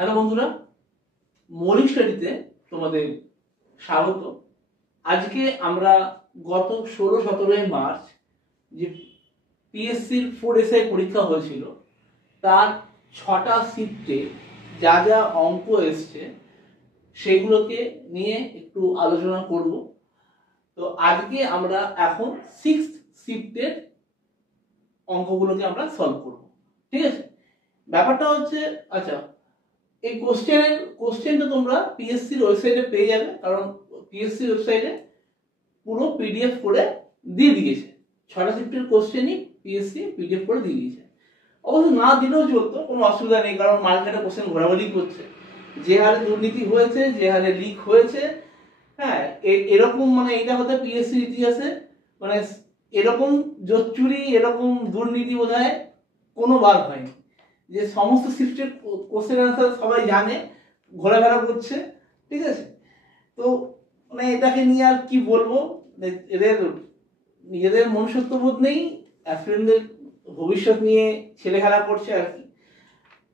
Hello বন্ধুরা, মৌলিক স্টাডিতে তোমাদের স্বাগত। আজকে আমরা গত 16-17 মার্চ যে পিএসসির 4 SI পরীক্ষা হয়েছিল তার 6টা শিফটে যা যা অঙ্ক এসছে সেগুলোকে নিয়ে একটু আলোচনা করব। তো আজকে আমরা এখন 6th শিফটের অঙ্কগুলোকে আমরা সলভ করব, ঠিক আছে? ব্যাপারটা হচ্ছে, আচ্ছা, এই কোশ্চেনটা তোমরা পিএসসির ওয়েবসাইটে পেয়ে যাবে, কারণ পিএসসি ওয়েবসাইটে পুরো পিডিএফ করে দিয়ে দিয়েছে। 6টা শিফটের কোশ্চেনই পিএসসি পিডিএফ করে দিয়ে দিয়েছে। অবশ্য না দিলেও চলতো, কোনো অসুবিধা নেই, কারণ মার্কেটে কোশ্চেন ঘোরাঘুরি করছে। যে হারে দুর্নীতি হয়েছে, যে হারে লিক হয়েছে, হ্যাঁ, এরকম মানে এটা হতে পিএসসির ইতিহাসে মানে এরকম জোচ্চুরি, এরকম দুর্নীতি বোধহয় কোনোবার হয়নি। যে সমস্ত শিফটের কোশ্চেন আনসার সবাই জানে, ঘোরাফেরা করছে, ঠিক আছে? তো মানে এটাকে নিয়ে আর কি বলবো, এদের নিজেদের মনুষ্যত্ববোধ নেই, অ্যাসপিরেন্টদের ভবিষ্যৎ নিয়ে ছেলে খেলা করছে আর কি।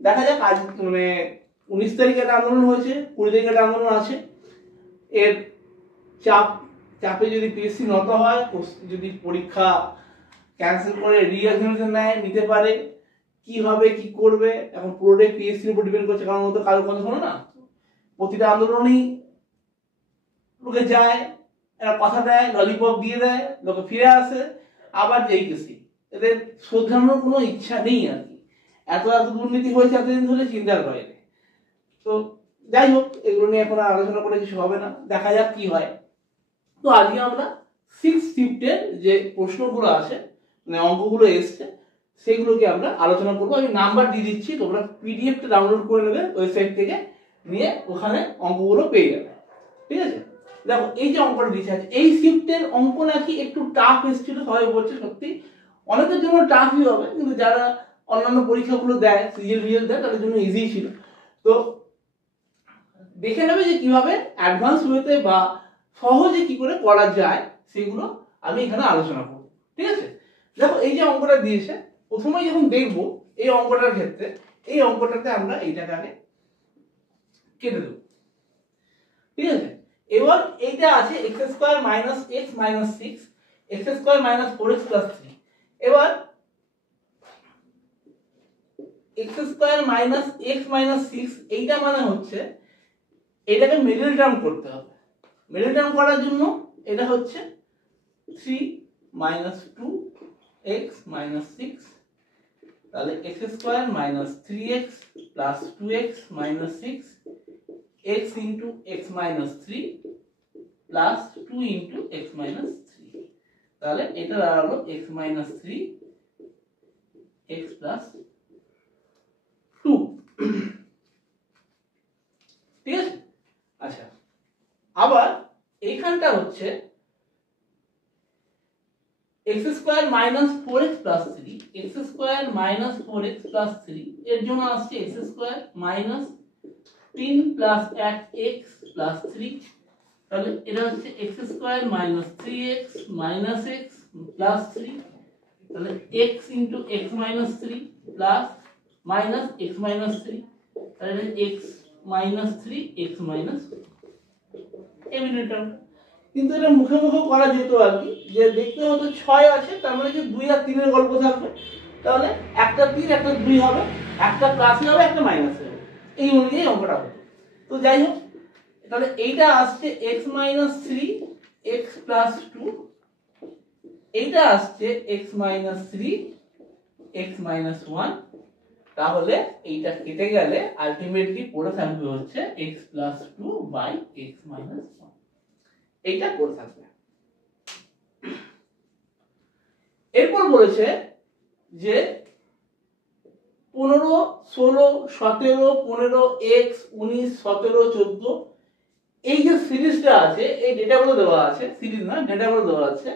দেখা যাক, আজ মানে 19 তারিখে একটা আন্দোলন হয়েছে, 20 তারিখে একটা আন্দোলন আছে। এর চাপে যদি পিএসসি নত হয়, যদি পরীক্ষা ক্যান্সেল করে রিএক্সামিনেশন নিতে পারে, কি হবে কি করবে এখন পুরোটাই পিএসসির উপর ডিপেন্ড করছে। কারণ ও তো কারোর কথা শোনো না, প্রতিটা আন্দোলনই লোকে যায়, এরা কথা দেয়, ললিপপ দিয়ে দেয়, লোকে ফিরে আসে, আবার যেই কেসি। এদের শোধরানোর কোনো ইচ্ছা নেই আর কি। এত দুর্নীতি হয়েছে এতদিন ধরে, চিন্তার বাইরে। তো যাই হোক, এগুলো নিয়ে এখন আলোচনা করে কিছু হবে না, দেখা যাক কি হয়। তো আজকে আমরা 6th শিফটের যে প্রশ্নগুলো আছে, মানে অঙ্কগুলো এসছে, সেগুলোকে আমরা আলোচনা করবো। আমি নাম্বার দিয়ে দিচ্ছি, তোমরা পিডিএফটা ডাউনলোড করে নেবে ওয়েবসাইট থেকে, নিয়ে ওখানে অঙ্কগুলো পেয়ে যাবে, ঠিক আছে? দেখো, এই যে অঙ্কটা দিচ্ছে আছে, এই শিফটের অঙ্ক নাকি একটু টাফ এসেছিল, সবাই বলছে। সত্যি অনেকের জন্য টাফই হবে, কিন্তু যারা অন্যান্য পরীক্ষাগুলো দেয়, সিজিএল দেয়, তাদের জন্য ইজি ছিল। তো দেখে নেবে যে কিভাবে অ্যাডভান্স ওয়েতে বা সহজে কি করে করা যায়, সেগুলো আমি এখানে আলোচনা করব, ঠিক আছে? দেখো, এই যে অঙ্কটা দিয়েছে, প্রথমে যখন দেখবো এই অঙ্কটার ক্ষেত্রে, এই অঙ্কটাতে আমরা এইটাকে আগে কেটে দেবো, ঠিক আছে? এবার এইটা আছে x² - x - 6, x² - 4x + 3। এবার x² - x - 6 এইটা মানে হচ্ছে এটাকে মিডল টার্ম করতে হবে। মিডল টার্ম করার জন্য এটা হচ্ছে 3 - 2x - 6, তাহলে x² - 3x + 2x - 6, x * x - 3 plus 2 * x - 3, তাহলে এটা দাঁড়ালো x - 3 x plus 2, ঠিক আছে? আচ্ছা, আবার এইখানটা হচ্ছে x² - 4x + 3, x² - 4x + 3 এর জন্য আসছে x² - 3 + 1x + 3, তাহলে এটা হচ্ছে x² - 3x - x + 3, তাহলে x * x - 3 plus - x - 3, তাহলে x - 3 x - এই মিডল। কিন্তু এটা মুখে মুখে করা যেত আর কি, যে দেখতে হতো 6 আছে, তার মানে কি 2 আর 3 এর গল্প থাকবে, তাহলে একটা 3 একটা 2 হবে, একটা প্লাসে হবে একটা মাইনাসে হবে, এই অনুযায়ী অঙ্কটা হতো। তো যাই হোক, তাহলে এইটা আসছে x - 3 x + 2, এইটা আসছে x - 3 x - 1, তাহলে এইটা কেটে গেলে আলটিমেটলি পড়ে থাকবে হচ্ছে x + 2 / x - 1, এইটা পড়ে থাকবে। এরপর বলেছে যে 15 16 17 15x 19 17 14, এই যে সিরিজটা আছে, এই ডেটাগুলো দেওয়া আছে, সিরিজ না, ডেটাগুলো দেওয়া আছে,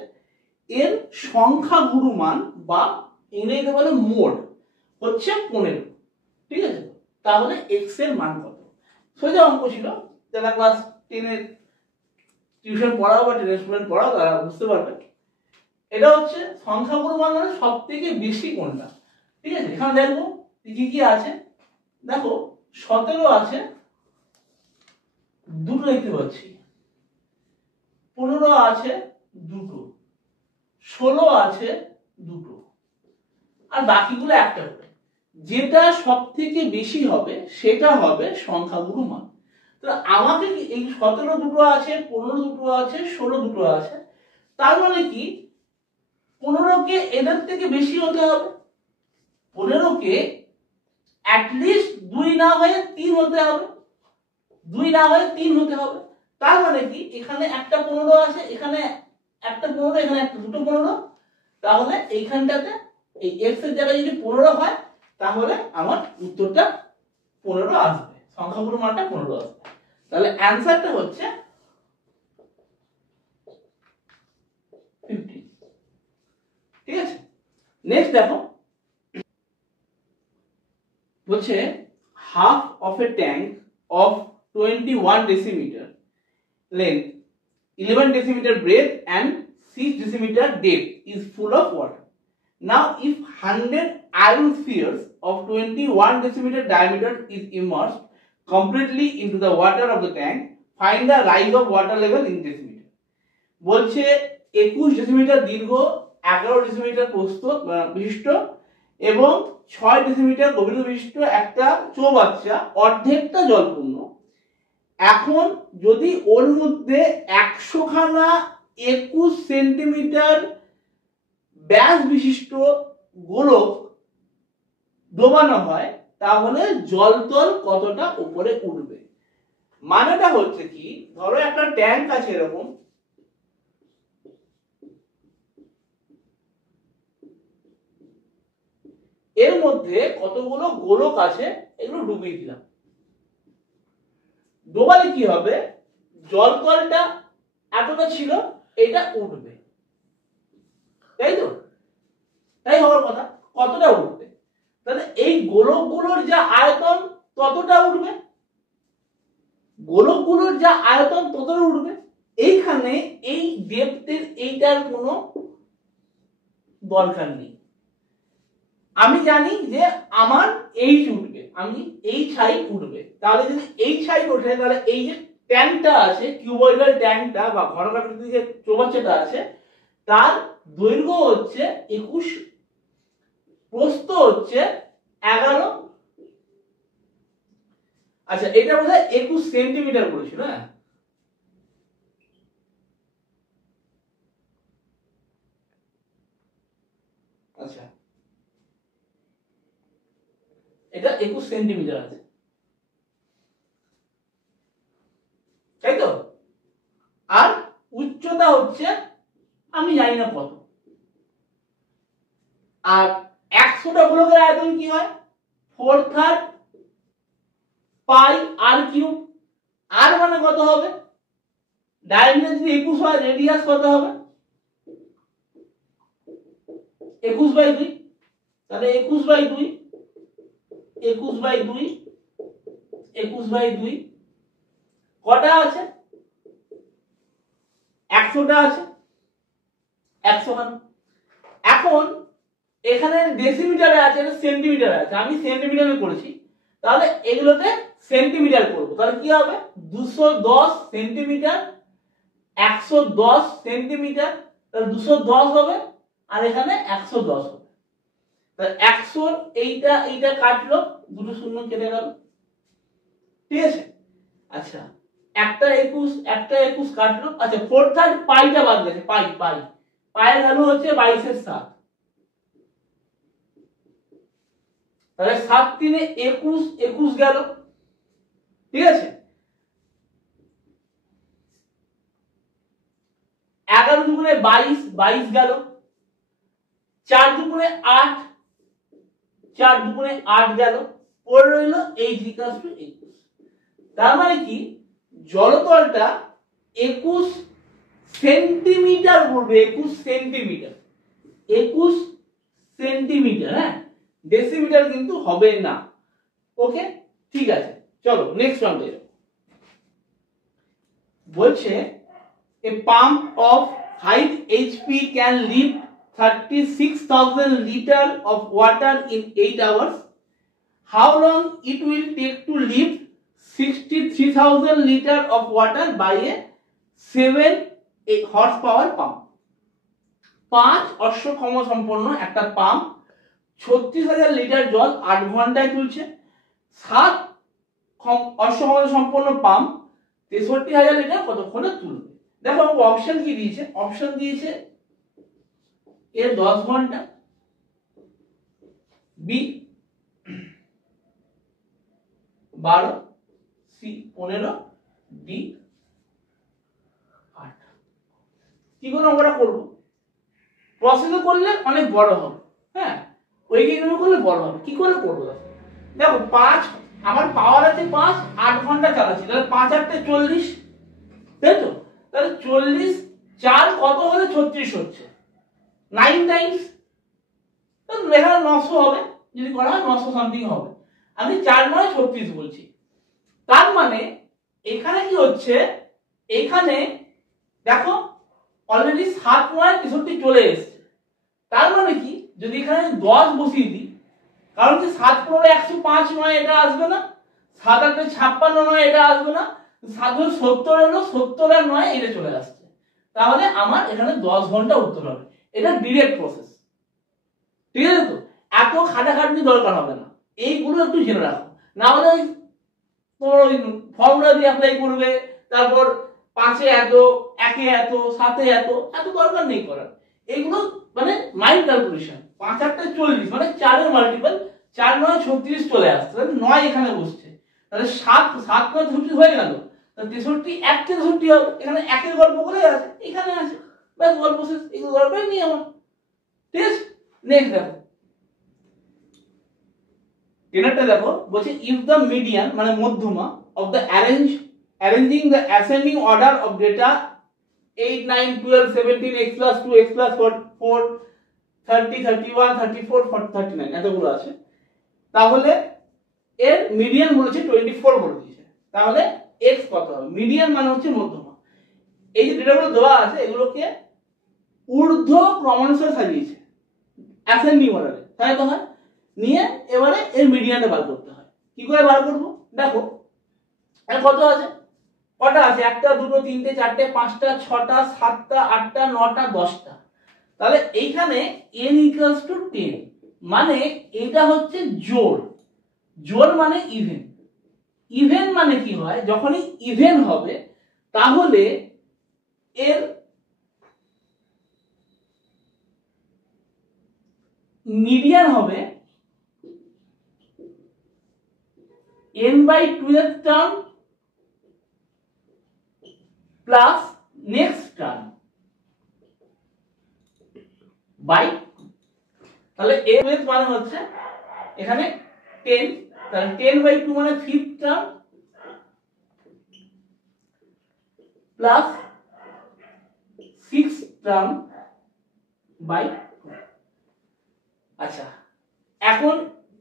এর সংখ্যাগুরু মান বা ইংরেজিতে বলে মোড হচ্ছে 15, ঠিক আছে? তাহলে x এর মান কত? সোজা অঙ্ক ছিল, যারা ক্লাস 10 এর টিউশন পড়াও বা 10 এর স্টুডেন্ট পড়াও তারা বুঝতে পারবে। এটা হচ্ছে সংখ্যাগুরু মান মানে সবথেকে বেশি কোনটা, ঠিক আছে? এখানে দেখবো কি কি আছে। দেখো, 17 আছে দুটো দেখতে পাচ্ছি, 15 আছে দুটো, 16 আছে দুটো, আর বাকিগুলো একটা করে। যেটা সব থেকে বেশি হবে সেটা হবে সংখ্যাগুরু মান। তো আমাকে এই 17 দুটো আছে, 15 দুটো আছে, 16 দুটো আছে, তার মানে কি 15 কে এদের থেকে বেশি হতে হবে, 15 কে অ্যাটলিস্ট 2 না হয়ে 3 হতে হবে, 2 না হয়ে 3 হতে হবে। তার মানে কি এখানে একটা 15 আছে, এখানে একটা 15, এখানে একটা, দুটো 15, তাহলে এইখানটাতে এই x এর জায়গায় যদি 15 হয় তাহলে আমার উত্তরটা 15 আসবে, সংখ্যাগুরু মানটা 15 আসবে। তাহলে অ্যানসারটা হচ্ছে 15। ঠিক আছে, নেক্সট দেখো, বলছে half of A tank of 21 decimeter length, 11 decimeter breadth and 6 decimeter depth is full of water. Now if 100 iron spheres of 21 decimeter diameter is immersed completely into the water of the tank, find the rise of water level in decimeter. বলছে 21 decimetre দীর্ঘ, 11 decimetre প্রস্থ বিশিষ্ট এবং 6 decimetre গভীরতা বিশিষ্ট একটা চৌবাচ্চা অর্ধেকটা জলপূর্ণ। এখন যদি ওর মধ্যে 100 খানা 21 সেন্টিমিটার ব্যাস বিশিষ্ট গোলক ডোবানো হয় তাহলে জলতল কতটা উপরে উঠবে। মানেটা হচ্ছে কি, ধরো একটা ট্যাঙ্ক আছে এরকম, এর মধ্যে কতগুলো গোলক আছে, এগুলো ডুবিয়ে দিলাম। ডোবালে কি হবে, জলতলটা এতটা ছিল, এটা উঠবে, তাই তো? তাই হওয়ার কথা। কতটা উঠবে? তাহলে এই গোলকগুলোর যা আয়তন ততটা উঠবে, গোলকগুলোর যা আয়তন ততটা উঠবে। এইখানে এই ডেপথের এইটার কোনো দরকার নেই। আমি জানি যে আমার এইচ উঠবে, আমি এইচ হাইট উঠবে। তাহলে যদি এইচ হাইট ওঠে তাহলে এই যে ট্যাঙ্কটা আছে, কিউবয়েডাল ট্যাঙ্কটা বা ঘনকাকৃতির যে চৌবাচ্চাটা আছে, তার দৈর্ঘ্য হচ্ছে 21, প্রস্থ হচ্ছে 11। আচ্ছা, এটা বোধহয় 21 সেন্টিমিটার বলেছিল। হ্যাঁ, আচ্ছা, এটা 21 সেন্টিমিটার আছে, তাই তো? আর উচ্চতা হচ্ছে আমি জানি না কত। আর 100টা গোলকের আয়তন কি হয়, 4/3 পাই আর কিউব। আর মানে কত হবে, ডায়ামিটার যদি 21 হয়, রেডিয়াস কত হবে, 21/2। তাহলে 21/2, 21/2, 21/2 কটা আছে, 100টা আছে, 100 খানা। এখন এখানে ডেসিমিটারে আছে, এটা সেন্টিমিটারে আছে, আমি সেন্টিমিটারে করেছি, তাহলে এগুলোতে সেন্টিমিটার করব। তাহলে কি হবে, 210 সেন্টিমিটার, 110 সেন্টিমিটার, তাহলে 210 হবে, আর এখানে 110 হবে। তাহলে 100 এইটা এইটা কাটলো, দুটো শূন্য কেটে গেল, ঠিক আছে? আচ্ছা, একটা 21 কাটলো। আচ্ছা, 4/3 পাইটা বাদ গেছে, পায়ের ভ্যালু হচ্ছে 22/7। তাহলে 7 3 21, 21 গেল, ঠিক আছে? 11 দুগুণে 22, 22 গেল, 4 দুগুণে 8, 4 দুগুণে 8 গেল, পড়ে রইল h=21। তার মানে কি জলতলটা 21 সেন্টিমিটার পড়বে, 21 সেন্টিমিটার, 21 সেন্টিমিটার। হ্যাঁ, ডেসিমিটার কিন্তু হবে না। ওকে, ঠিক আছে, চলো নেক্সট রাউন্ডে। বলছে এ pump of 5 HP can lift 36,000 liters of water in 8 hours. how long it will take to lift 63,000 liter of water by a 7 horsepower pump। 5 অশ্বক্ষম সম্পন্ন একটা পাম্প 36,000 লিটার জল 8 ঘন্টায় তুলছে। 7 অশ্বক্ষমতা সম্পন্ন পাম্প 63,000 লিটার কতক্ষণে তুলবে? দেখো অপশন কি দিয়েছে, অপশন দিয়েছে এ 10 ঘন্টা, বি 12, সি 15, ডি 8। কি করে আমরা করব? প্রসেস করলে অনেক বড় হবে, হ্যাঁ ওইগুলো করলে বড় হবে। কি করে করব? দেখো 5 আমার পাওয়ার আছে 5, 8 ঘন্টা চালাচ্ছি, তাহলে 5 8 40, তাই তো? তাহলে 40 4 কত হলে 36 হচ্ছে, 9 টাইমস, তাহলে এখানে 900 হবে, যদি করা হয় 900 সামথিং হবে। আমি 4 9 36 বলছি, তার মানে এখানে কি হচ্ছে, এখানে দেখো অলরেডি 7 9 63 চলে এসেছে। তার মানে কি, যদি এখানে 10 বসিয়ে দিই, কারণ কি 7 15 105 নয় এটা আসবে না, 7 8 56 নয় এটা আসবে না, 7 70 এলো, 70 আর 9 এটা চলে আসছে। তাহলে আমার এখানে 10 ঘন্টা উত্তর হবে। এটা ডিরেক্ট প্রসেস, ঠিক আছে তো? এত খাটাখাটনি দরকার হবে না, এইগুলো একটু জেনে রাখো। না হলে তোমার ওই ফর্মুলা দিয়ে অ্যাপ্লাই করবে, তারপর 5 এ এত, 1 এ এত, 7 এ এত, এত দরকার নেই করার। এগুলো মানে মাইন্ড ক্যালকুলেশন। 5 8 40 মানে 4 এর মাল্টিপল, 4 9 36 চলে আসছে, তাহলে 9 এখানে বসছে, তাহলে 7 7 9 36 হয়ে গেল, তাহলে 63 1 কে 63 হবে, এখানে 1 এর গল্প করে আছে, এখানে আছে, বাস গল্প শেষ। এগুলো দরকারই নেই আমার, ঠিক আছে? নেক্সট দেখো, এনারটা দেখো, বলছে ইফ দ্য মিডিয়ান মানে মধ্যমা of the arranging the ascending order of data 8 9 12 17 x plus 2 x plus 4 30 31 34 39 এতগুলো আছে, তাহলে এর মিডিয়ান বলেছে 24 বলে দিয়েছে। তাহলে x কত হবে? মিডিয়ান মানে হচ্ছে মধ্যমা। এই যে ডেটাগুলো দেওয়া আছে এগুলোকে ঊর্ধ্ব ক্রমানুসারে সাজিয়েছে, অ্যাসেন্ডিং অর্ডারে, তাই তো হয়। নিয়ে এবারে এর মিডিয়ানটা বার করতে হয়। কি করে বার করব? দেখো কত আছে, কটা আছে, 1 2 3 4 5 6 7 8 9 10টা। তাহলে এইখানে n = 10, মানে এটা হচ্ছে জোড়। জোড় মানে ইভেন। ইভেন মানে কি হয়, যখনই ইভেন হবে তাহলে এর মিডিয়ান হবে n/2th term plus next term by, তাহলে n মানে হচ্ছে এখানে 10, তাহলে 10/2 মানে 5th term plus 6th term by. আচ্ছা, এখন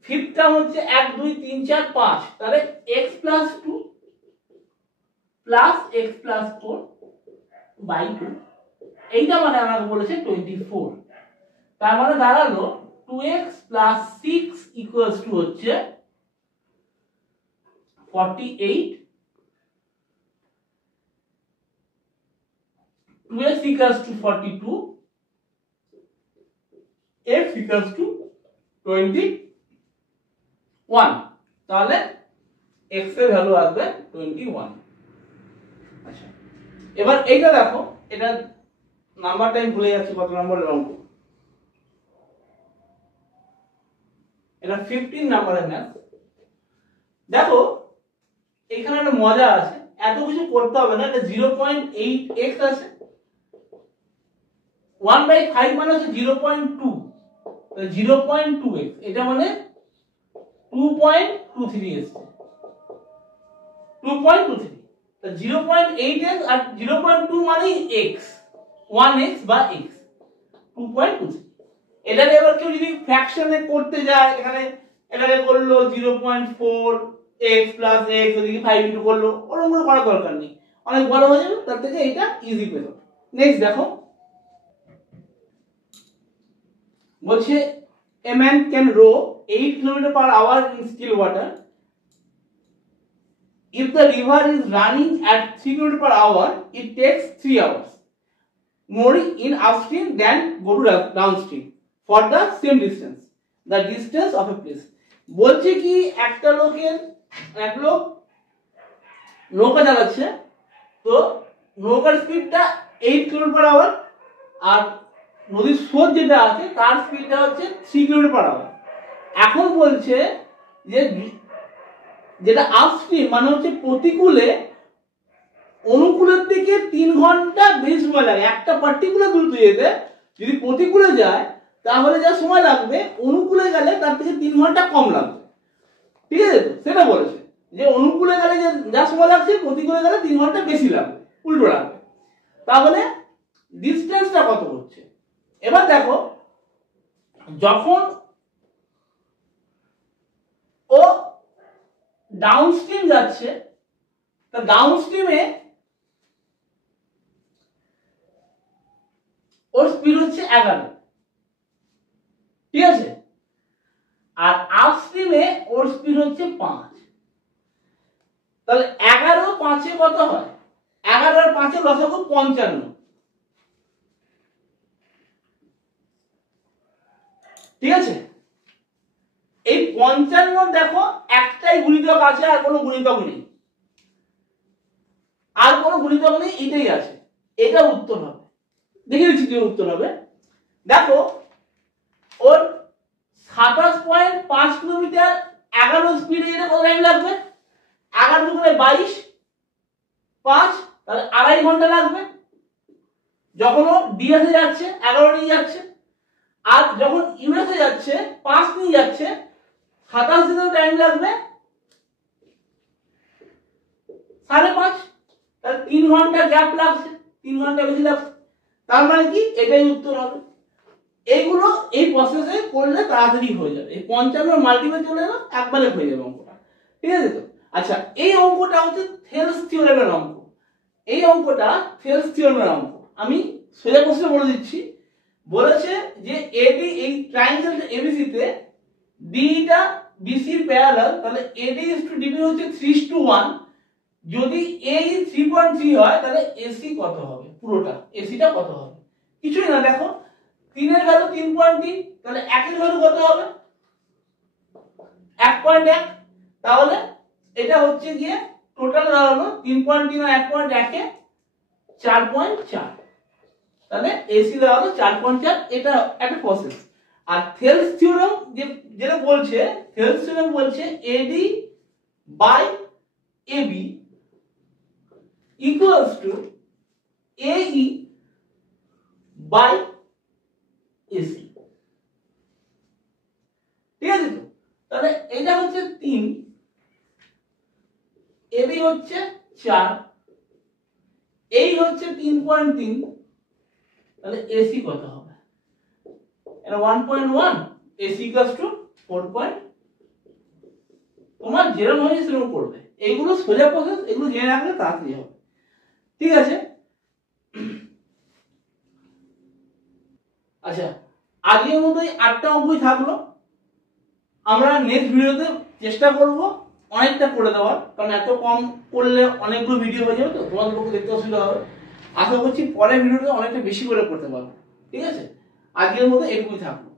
5th টার্ম হচ্ছে 1 2 3 4 5, তাহলে x plus 2 plus x plus 4 by 2, এইটা মানে আমাকে বলেছে 24। তার মানে দাঁড়ালো 2x plus 6 equals to হচ্ছে 48, 2x equals to 42, x equals to 21, তাহলে x এর ভ্যালু আসবে 21। আচ্ছা, এবার এইটা দেখো, এটা নাম্বারটা আমি ভুলে যাচ্ছি কত নম্বরের অঙ্ক, এটা 15 নম্বরের ম্যাথ। দেখো এখানে একটা মজা আছে, এত কিছু করতে হবে না, এটা 0.8x আছে, 1/5 মানে হচ্ছে 0.2, 0.2x, এটা মানে 2.23 এসছে, 2.23, 0.8x আর 0.2 মানে x, 1x বা x, 2.23। এটাকে এবার কেউ যদি ফ্র্যাকশনে করতে যায়, এখানে এটাকে করলো 0.4x প্লাস x, ওদিকে 5 ইনটু করলো, ওরকম করে করার দরকার নেই, অনেক বড় হয়ে যাবে, তার থেকে এটা ইজি মেথড। নেক্সট দেখো, বলছে a man can row 8 kilometers per hour in still water. If the river is running at 3 kilometers per hour, it takes 3 hours more in upstream than go to downstream for the same distance. The distance of a place. বলছে কি এক লোক নৌকা চালাচ্ছে, তো নৌকার স্পিডটা 8 kilometre per hour, আর নদীর স্রোত যেটা আছে তার স্পিডটা হচ্ছে 3 কিলোমিটার পার আওয়ার। এখন বলছে যে যেটা আপস্ট্রিম মানে হচ্ছে প্রতিকূলে, অনুকূলের থেকে 3 ঘন্টা বেশি সময় লাগে একটা পার্টিকুলার দূরত্ব যেতে। যদি প্রতিকূলে যায় তাহলে যা সময় লাগবে অনুকূলে গেলে তার থেকে 3 ঘন্টা কম লাগবে। ঠিক আছে, তো সেটা বলেছে যে অনুকূলে গেলে যা সময় লাগছে প্রতিকূলে গেলে 3 ঘন্টা বেশি লাগবে, উল্টো লাগবে। তাহলে ডিস্টেন্সটা কত হচ্ছে? এবার দেখো, যখন ও ডাউনস্ট্রিম যাচ্ছে, তা ডাউনস্ট্রিমে ওর স্পিড হচ্ছে 11, ঠিক আছে, আর আপস্ট্রিমে ওর স্পিড হচ্ছে 5। তাহলে 11 5 কত হয়? 11 আর 5 লসাগু 55। ঠিক আছে, এই 55 দেখো একটাই গুণিতক আছে, আর কোনো গুণিতক নেই, এটাই আছে। এটা উত্তর হবে। দেখে দিচ্ছি কি উত্তর হবে। দেখো, ওর 27.5 কিলোমিটার 11 স্পিডে যেতে কত টাইম লাগবে? 11 গুণে 22 5, তাহলে 2.5 ঘন্টা লাগবে। যখন ও ডিএসএ যাচ্ছে 11 নিয়ে যাচ্ছে, আর যখন ইউএসএ যাচ্ছে 5 নিয়ে যাচ্ছে, 27 দিনের টাইম লাগবে 5.5, তাহলে 3 ঘন্টা গ্যাপ লাগছে, 3 ঘন্টা বেশি লাগছে। তার মানে কি এটাই উত্তর হবে। এইগুলো এই প্রসেসে করলে তাড়াতাড়ি হয়ে যাবে। এই 55 মাল্টিপ্লাই চলে এলো, একবারে হয়ে যাবে অঙ্কটা। ঠিক আছে তো? আচ্ছা, এই অঙ্কটা হচ্ছে থেলস থিওরেমের অঙ্ক। এই অঙ্কটা থেলস থিওরেমের অঙ্ক। আমি সোজা প্রশ্ন বলে দিচ্ছি। বলেছে যে এডি, এই ট্রায়াঙ্গেল এবিসি তে ডিটা বিসি প্যারালাল, তাহলে এডি ইজ টু ডিবি হচ্ছে 3:1। যদি এ 3.3 হয় তাহলে এসি কত হবে? পুরোটা এসিটা কত হবে? কিছুই না, দেখো 3 এর ভ্যালু 3.3, তাহলে 1 এর ভ্যালু কত হবে? 1.1। তাহলে এটা হচ্ছে গিয়ে টোটাল দাঁড়ালো 3.3 আর 1.1 এ 4.4, তাহলে এসি দাঁড়ালো 4.4। এটা একটা প্রসেস। আর থেলস থিওরেম যেটা বলছে, থেলস থিওরেম বলছে AD by AB equals to AE by AC। ঠিক আছে তো? তাহলে এটা হচ্ছে 3, AB হচ্ছে 4, এই হচ্ছে 3.3, তাহলে AC কত হবে? এটা 1.1, AC equals to 4. তোমার যেরকম হয় সেরকম করবে। এইগুলো সোজা প্রসেস, এগুলো জেনে রাখলে তাড়াতাড়ি হবে। ঠিক আছে, আচ্ছা, আজকের মতোই 8টা অঙ্কই থাকলো। আমরা নেক্সট ভিডিওতে চেষ্টা করব অনেকটা করে দেওয়ার, কারণ এত কম করলে অনেকগুলো ভিডিও হয়ে যাবে, তো তোমাদের পক্ষে দেখতে অসুবিধা হবে। আশা করছি পরের ভিডিওতে অনেকটা বেশি করে করতে পারবো। ঠিক আছে, আজকের মতো এটুকুই থাকলো।